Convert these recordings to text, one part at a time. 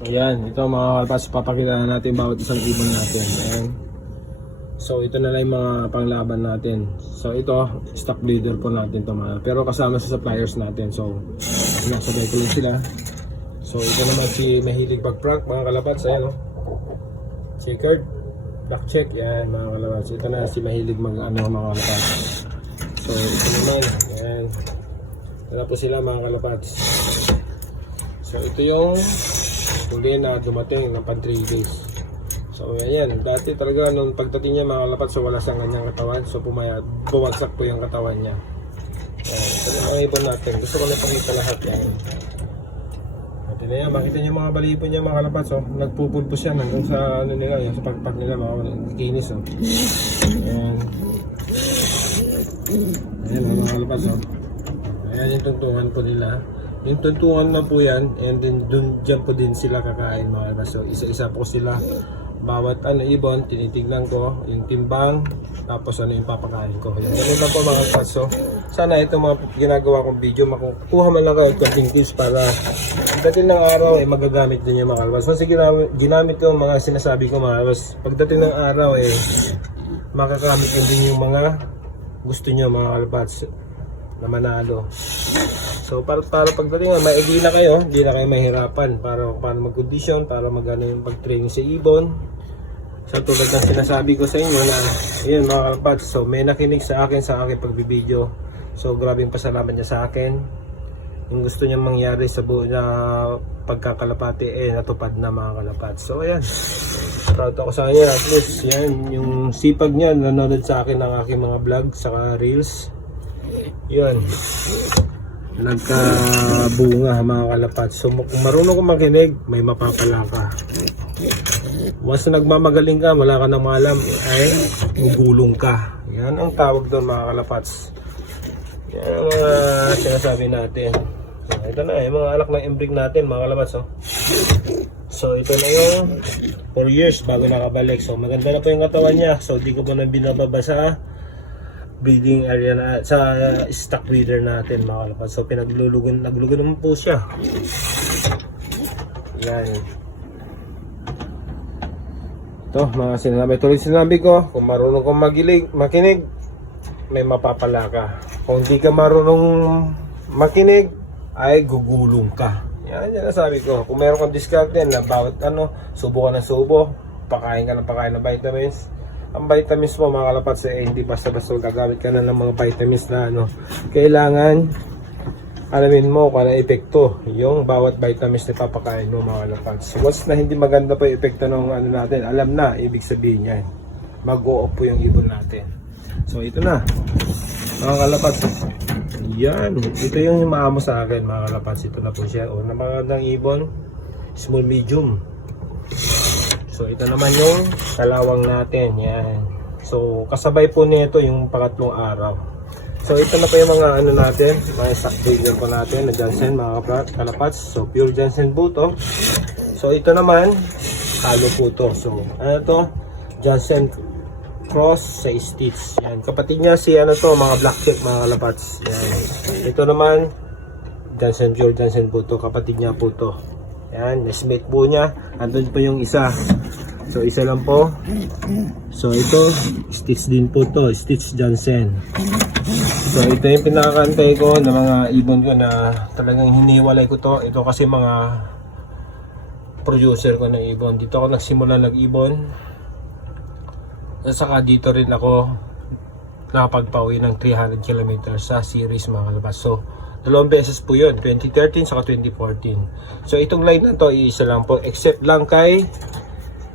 Ayan, ito mga kalapats, papakita natin bawat isang ibon natin. Ayan. So ito na lang yung mga panglaban natin. So ito, stock breeder po natin to mga. Pero kasama sa suppliers natin. So nasabay ko lang sila. So ito naman si mahilig pag-prank mga kalapats. Ayan o. Checkered, black check. Yan mga kalapats. Ito na si mahilig mag-ano mga kalapats. So ito naman. Ayan. Ito po sila mga kalapats. So ito yung huli na dumating ng pan 3 days. So ayan, dati talaga nung pagdating niya mga kalapats, so wala siyang ganyang katawan. So bumagsak po yung katawan niya. Ayan, ito na mga ibon natin. Gusto ko na pakita lahat yan. Ito na yan, makita niyo mga balipon niya mga kalapats. So, nagpupulpo siya nandun sa ano nila, yung sa pagpak nila mga kinis. So. Ayan. Ayan mga kalapats. So. Ayan yung tungtungan po nila. Yung tuntungan na po yan, and then dyan po din sila kakain mga kalapats. So isa-isa po sila, bawat ibon, tinitignan ko yung timbang, tapos ano yung papakain ko. Ganun lang po mga kalapats. So sana itong mga ginagawa kong video, makukuha man lang kayo konting tips para pagdating ng araw, magagamit din yung mga kalapats. Kasi ginamit ko mga sinasabi ko mga kalapats, pagdating ng araw, makakamit din yung mga gusto nyo mga kalapats na manalo. So para pagdating nga maigi na kayo, hindi na kayo mahirapan para mag-condition, para magano yung pag-training sa ibon. So tulad ng sinasabi ko sa inyo na ayun mga kalapats, so may nakinig sa akin sa aking pagbibideo. So grabing pasalamat niya sa akin. Yung gusto niya mangyari sa buo na pagkakalapati natupad na mga kalapats. So ayan, proud ako sa kanya. At least yan, yung sipag niya, nanonood sa akin ng aking mga vlog saka reels. Yun, nagkabunga mga kalapats. So kung marunong kang makinig, may mapapala ka. Once nagmamagaling ka, wala ka nang maalam, ay gugulong ka. Yan ang tawag doon mga kalapats. Yan ang mga sinasabi natin. So, ito na yung mga alak ng embrig natin mga kalapats. So ito na yung 4 years bago nakabalik. So maganda na po yung katawan niya. So di ko po na binababa sa breeding area na sa stock breeder natin mga kalapats. So naglulugan naman po siya. Yan. Ito mga sinabi, tuloy sinabi ko, kung marunong kang makinig, may mapapala ka. Kung di ka marunong makinig, ay gugulong ka. Yan sabi ko. Kung meron kang diskarte na bawat subo ka ng subo, pakain ka ng vitamins. Ang vitamins mo mga kalapats hindi basta-basta gagamit ka na ng mga vitamins na kailangan alamin mo kung ano epekto yung bawat vitamins na papakain mo mga kalapats. Once na hindi maganda po yung epekto ng natin, alam na, ibig sabihin yan, mag-o-off po yung ibon natin. So ito na mga kalapats. Yan, ito yung maamo sa akin mga kalapats. Ito na po siya. O, napakagandang ibon, small medium. So ito naman yung kalawang natin. Yan. So kasabay po nito yung pangatlong araw. So ito na po yung mga natin, mga stock breeder po natin na Jansen mga kalapats. So pure Jansen po to. So ito naman halo po to. So ano to? Jansen cross sa Stitch. Yan. Kapatid niya si mga black check mga kalapats. Yan. Ito naman Jansen pure Jansen po to. Kapatid niya po to. Yan, nesmate po niya. Andun po yung isa. So isa lang po. So ito, Stitch din po to, Stitch Jansen. So ito yung pinakakantay ko ng mga ibon ko na talagang hiniwalay ko to. Ito kasi mga producer ko ng ibon. Dito ako nagsimula nag-ibon. At saka dito rin ako nakapagpauwi ng 300 km sa series mga kalabas. So dalawang beses po yun, 2013 saka 2014. So itong line na to isa lang po, except lang kay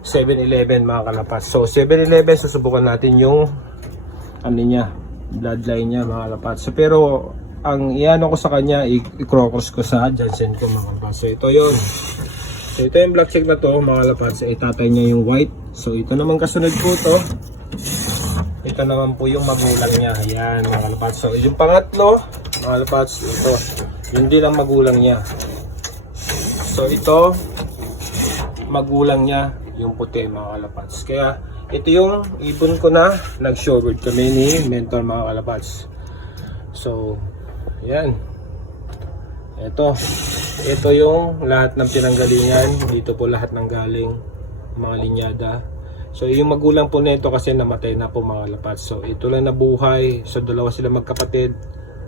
7-Eleven mga kalapas. So 7-Eleven susubukan natin yung niya, bloodline niya mga kalapas. So pero ang iano ko sa kanya, i-crocus ko sa Jansen ko mga kalapas. So ito yun. So ito yung black check na to mga kalapas. Itatay niya yung white. So ito naman kasunod po to. Ito naman po yung magulang niya. Ayan mga kalapas. So yung pangatlo mga kalapas, ito yun din ang magulang niya. So ito magulang niya yung puti mga kalapats. Kaya ito yung ibon ko na nag-showbird kami ni mentor mga kalapats. So yan, ito Ito yung lahat ng pinanggalingan. Dito po lahat ng galing mga linyada. So yung magulang po nito kasi namatay na po mga kalapats. So ito lang nabuhay. So dalawa sila magkapatid.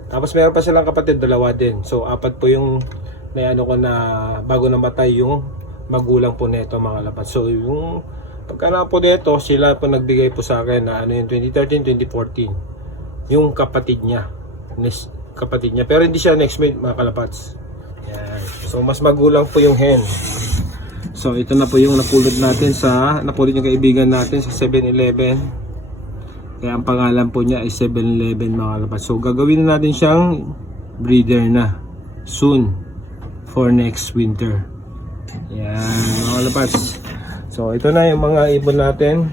Tapos meron pa silang kapatid, dalawa din. So apat po yung ano ko na bago namatay yung magulang po nito mga kalapats. So yung pagkana po nito, sila po nagbigay po sa akin na ano yung 2013, 2014. Yung kapatid niya. Pero hindi siya next mate mga kalapats. Yan. So mas magulang po yung hen. So ito na po yung napulot natin napulot yung kaibigan natin sa 7-Eleven. Kaya ang pangalan po niya ay 7-Eleven mga kalapats. So gagawin na natin siyang breeder na soon for next winter. Yan mga kalapats. So ito na yung mga ibon natin.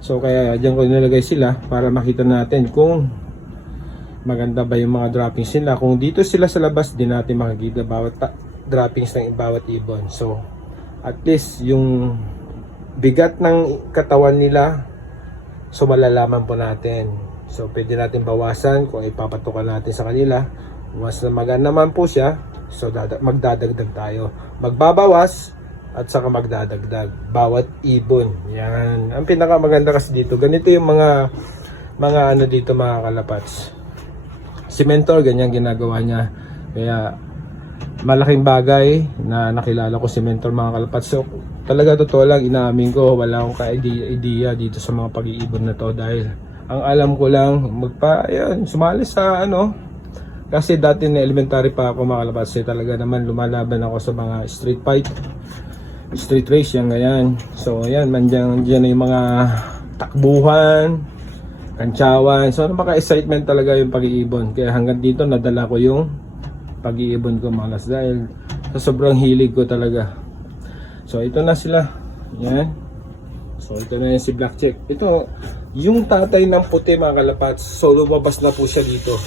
So kaya dyan ko nilagay sila para makita natin kung maganda ba yung mga droppings nila. Kung dito sila sa labas, din natin makikita bawat droppings ng bawat ibon. So at least yung bigat ng katawan nila, so malalaman po natin. So pwede natin bawasan kung ipapatukan natin sa kanila. Once na maganda naman po siya, so magdadagdag tayo. Magbabawas at saka magdadagdag bawat ibon. Yan ang pinakamaganda kasi dito. Ganito yung mga ano dito mga kalapats. Si Mentor ganyan ginagawa niya. Kaya malaking bagay na nakilala ko si Mentor mga kalapats. So talaga totoo lang, inaamin ko wala akong ka-idea dito sa mga pag-iibon na to. Dahil ang alam ko lang sumali sa kasi dati na elementary pa ako mga kalapats. Talaga naman lumalaban ako sa mga street fight, street race, yan ganyan. So ayan, dyan na yung mga takbuhan, kantsawan. So napaka-excitement talaga yung pag-iibon. Kaya hanggang dito nadala ko yung pag-iibon ko mga las dahil sa sobrang hilig ko talaga. So ito na sila. Yan. So ito na yung si Black Check. Ito, yung tatay ng puti mga kalapats. So lumabas na po siya dito.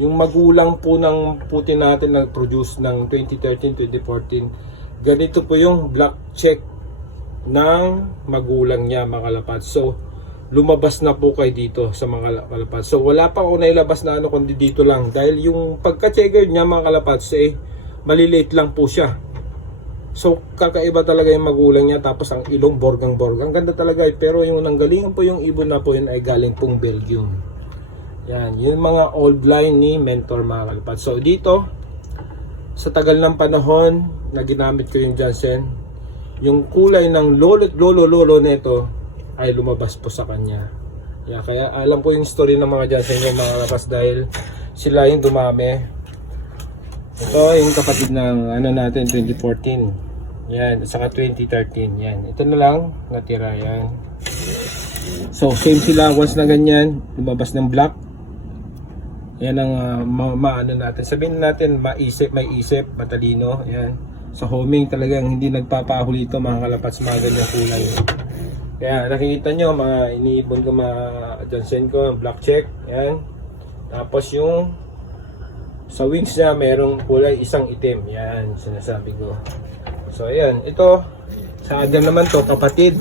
Yung magulang po ng puti natin nag-produce ng 2013, 2014. Ganito po yung Black Check ng magulang niya mga kalapats. So lumabas na po kayo dito sa mga kalapats. So wala pa ako nailabas na kundi dito lang. Dahil yung pagka-checker niya mga kalapats maliliit lang po siya. So kakaiba talaga yung magulang niya. Tapos ang ilong borgang-borgang. Ganda talaga. Pero yung nanggalingan po yung ibon na po yun ay galing pong Belgium. Yan. Yung mga old line ni Mentor mga kalapats. So dito sa tagal ng panahon na ginamit ko yung Jansen, yung kulay ng lolo nito ay lumabas po sa kanya. Yeah, kaya alam ko yung story ng mga Jansen yung mga lapas dahil sila yung dumami. Ito yung kapatid ng natin 2014. Yan, saka 2013. Yan. Ito na lang natira yan. So same sila once na ganyan, lumabas ng black. Yan ang maano natin. Sabihin natin may isip, matalino. Yan. Sa homing talagang hindi nagpapahuli ito mga kalapats, mga ganyang kulay. Kaya nakikita nyo mga iniipon ko mga Jansen ko, Black Check. Yan. Tapos yung sa wings niya merong kulay isang itim. Yan, sinasabi ko. So ayan, ito sa Adam naman to kapatid.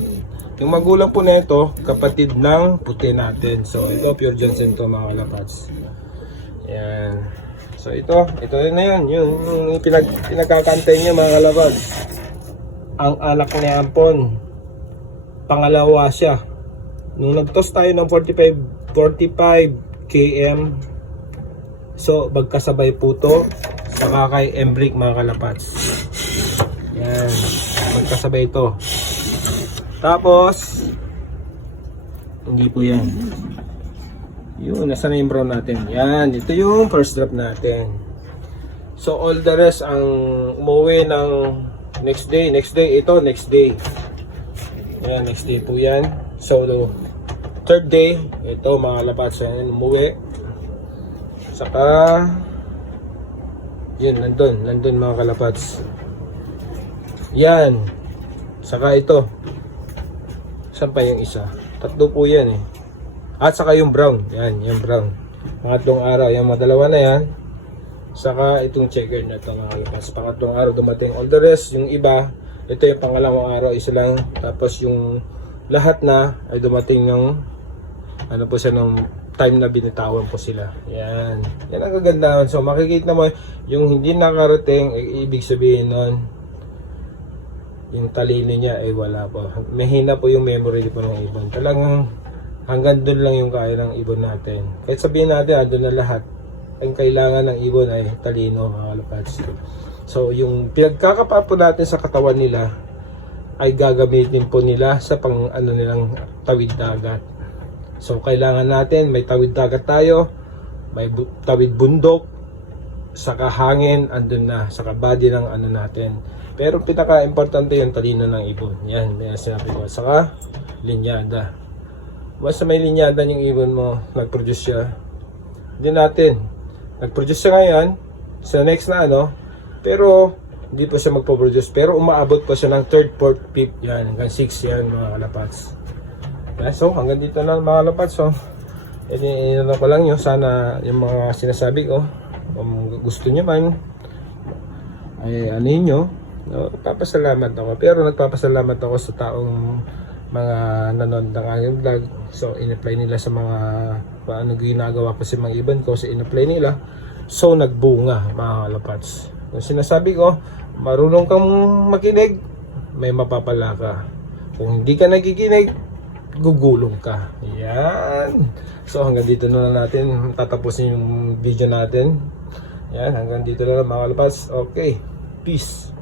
Yung magulang po na ito, kapatid ng puti natin. So ito pure Jansen to mga kalapats. Yan. So ito na yan. Yung pinagkakantay niya mga kalapats. Ang anak ni Ampon, pangalawa siya. Nung nag-toss tayo ng 45 km, so magkasabay po to sa kay Embrick mga kalapats. Yan, magkasabay ito. Tapos hindi po yan. Yun, nasa na yung brown natin. Yan, ito yung first drop natin. So all the rest ang umuwi ng next day, ito next day. Yan, next day po yan. So third day, ito mga kalapats, yan umuwi. Saka yun, nandun mga kalapats. Yan. Saka ito. Saan pa yung isa? Tatlo po yan At saka yung brown. Yan, yung brown. Pangatlong araw. Yan, madalawa na yan. Saka itong checkered na ito mga kalapats. Pangatlong araw dumating. All the rest, yung iba, ito yung pangalawang araw, isa lang. Tapos yung lahat na ay dumating ng po siya ng time na binitawan po sila. Yan. Yan ang kagandahan. So makikita mo yung hindi nakarating, ibig sabihin nun, yung talino niya ay wala po. Mahina po yung memory po ng ibon. Talagang hanggang doon lang yung kaya ng ibon natin. Kahit sabihin natin, doon na lahat. Ang kailangan ng ibon ay talino, mga kalapats. So yung pinagkakapa po natin sa katawan nila ay gagamitin po nila sa pang nilang tawid dagat. So kailangan natin may tawid dagat tayo, may tawid bundok, saka hangin, andun na, saka body ng natin. Pero pinaka-importante yung talino ng ibon. Yan, may sinabi ko. Saka linyada. Basta may linyada yung ibon mo, nag-produce siya. Hindi natin. Nag-produce siya ngayon, sa next na pero hindi pa siya magpo-produce. Pero umaabot pa siya ng 3rd, 4th, 5th, yan, hanggang 6 yan mga kalapats. So hanggang dito na mga kalapats. So ino ko lang yun. Sana yung mga sinasabi ko, kung gusto nyo man, ay nyo, papasalamat ako. Pero nagpapasalamat ako sa taong mga nanonood ng aking vlog. So in-apply nila sa mga paano ginagawa ko sa mga ibon ko. So in-apply nila, so nagbunga mga kalapats. Kung sinasabi ko, marunong kang makinig, may mapapala ka. Kung hindi ka nakikinig, gugulong ka. Yan. So hanggang dito na lang natin tatapusin yung video natin. Yan, hanggang dito na lang mga kalapats. Okay. Peace.